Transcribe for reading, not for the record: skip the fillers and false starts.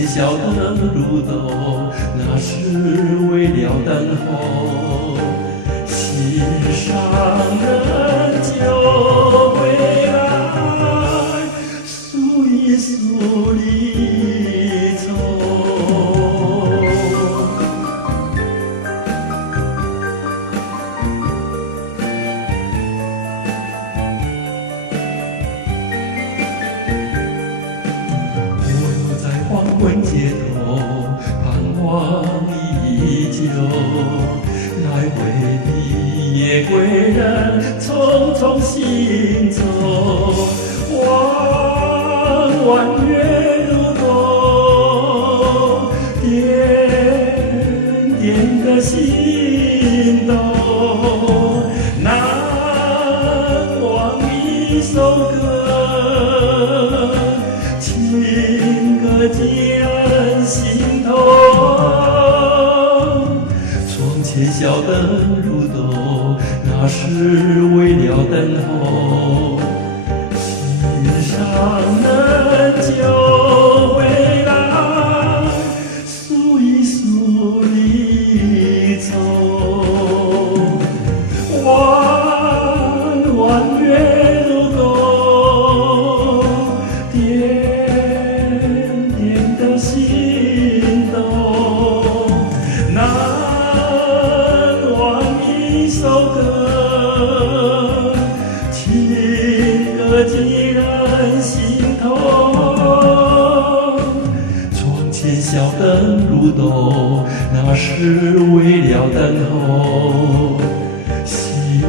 前小灯如豆，那是为了等候。心上人就回来，诉一诉离愁。黄昏街头，盼望已久，来回的夜归人匆匆行走。弯弯月如钩，点点的心动，难忘一首歌，情歌寄人心头。窗前小灯如豆，那是为了等候。心上人就回来，诉一诉离愁。弯弯月如钩，点点的心动，难忘一首歌，情歌寄人心头。窗前小灯如豆，那是为了等候。心